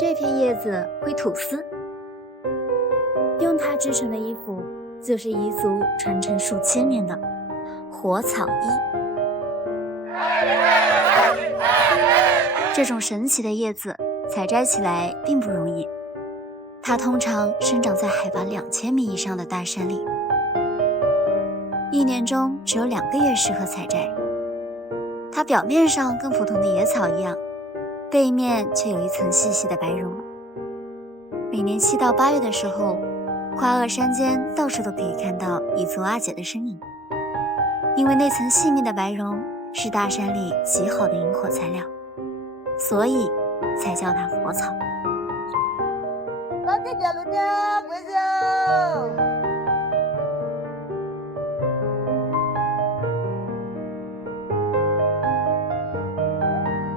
这片叶子会吐丝，用它织成的衣服就是彝族传承数千年的火草衣。这种神奇的叶子采摘起来并不容易，它通常生长在海拔2000米以上的大山里，一年中只有2个月适合采摘。它表面上跟普通的野草一样，背面却有一层细细的白绒。每年7到8月的时候，花萼山间到处都可以看到彝族阿姐的身影，因为那层细密的白绒是大山里极好的引火材料，所以才叫它火草。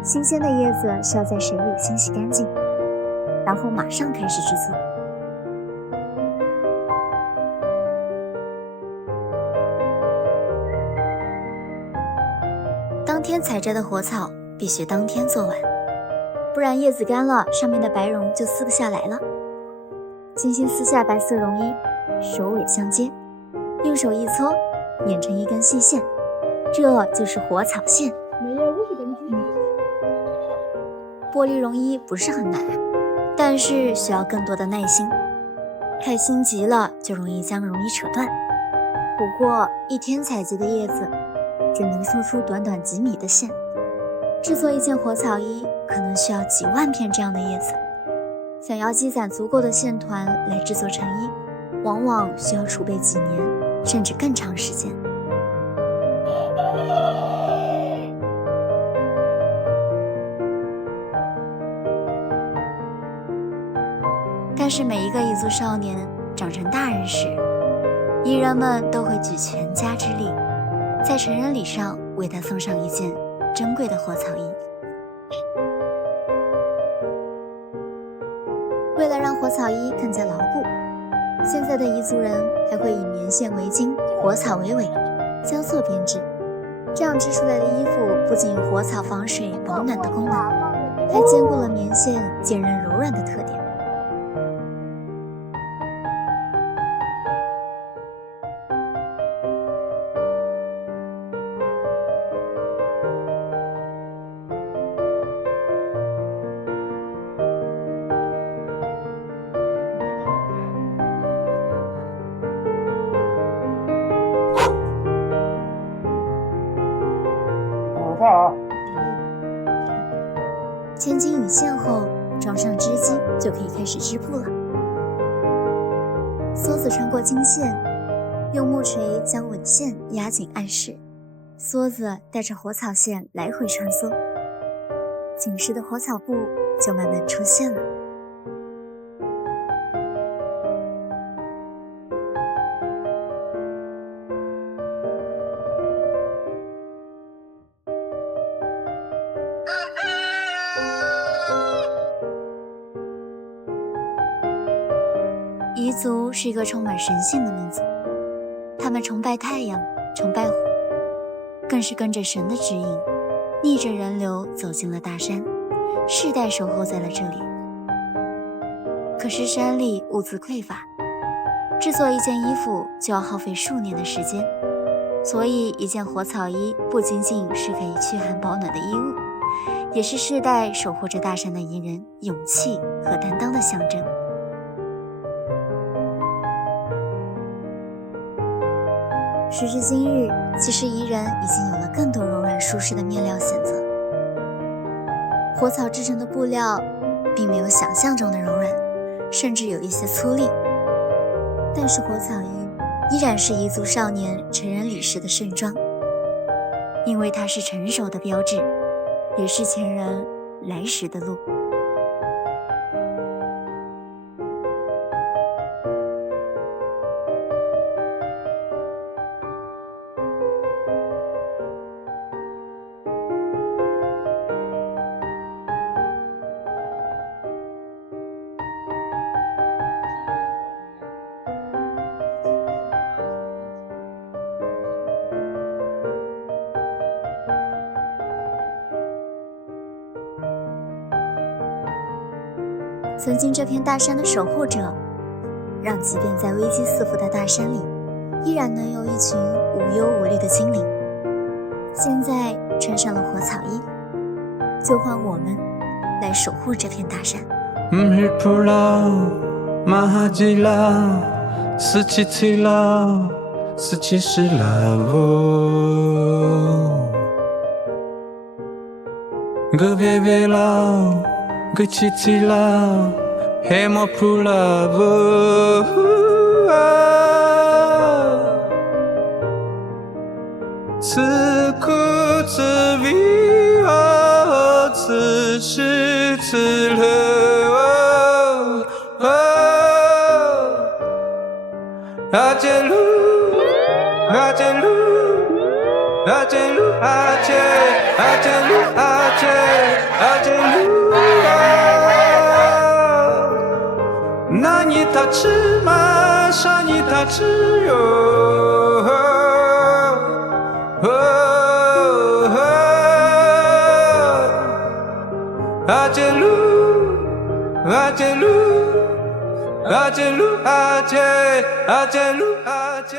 新鲜的叶子是要在水里清洗干净，然后马上开始制作。当天采摘的火草必须当天做完，不然叶子干了，上面的白绒就撕不下来了。精心撕下白色绒衣，首尾相接，用手一搓，捻成一根细线，这就是火草线。剥离绒衣不是很难，但是需要更多的耐心，太心急了就容易将绒衣扯断。不过一天采集的叶子只能搓出短短几米的线，制作一件火草衣可能需要几万片这样的叶子。想要积攒足够的线团来制作成衣，往往需要储备几年甚至更长时间。但是每一个彝族少年长成大人时，彝人们都会举全家之力，在成人礼上为他送上一件珍贵的火草衣。为了让火草衣更加牢固，现在的彝族人还会以棉线围巾、火草为尾，交错编织。这样织出来的衣服不仅有火草防水保暖的功能，还兼顾了棉线坚韧柔软的特点。牵紧引线后，装上织机就可以开始织布了。梭子穿过经线，用木锤将吻线压紧按实，梭子带着火草线来回穿梭，紧实的火草布就慢慢出现了。彝族是一个充满神性的民族，他们崇拜太阳，崇拜火，更是跟着神的指引，逆着人流走进了大山，世代守候在了这里。可是山里物资匮乏，制作一件衣服就要耗费数年的时间，所以一件火草衣不仅仅是可以驱寒保暖的衣物，也是世代守护着大山的彝人勇气和担当的象征。时至今日，其实彝人已经有了更多柔软舒适的面料选择。火草制成的布料并没有想象中的柔软，甚至有一些粗粝，但是火草衣依然是彝族少年成人礼时的盛装，因为它是成熟的标志，也是前人来时的路。曾经这片大山的守护者，让即便在危机四伏的大山里，依然能有一群无忧无虑的精灵。现在穿上了火草衣，就换我们来守护这片大山。此苦此悲此时此乐阿杰鲁阿杰鲁阿杰鲁阿杰阿杰鲁阿杰阿杰鲁那你他吃嘛啥你他吃哟阿杰鲁阿杰鲁阿杰鲁阿杰阿杰鲁阿杰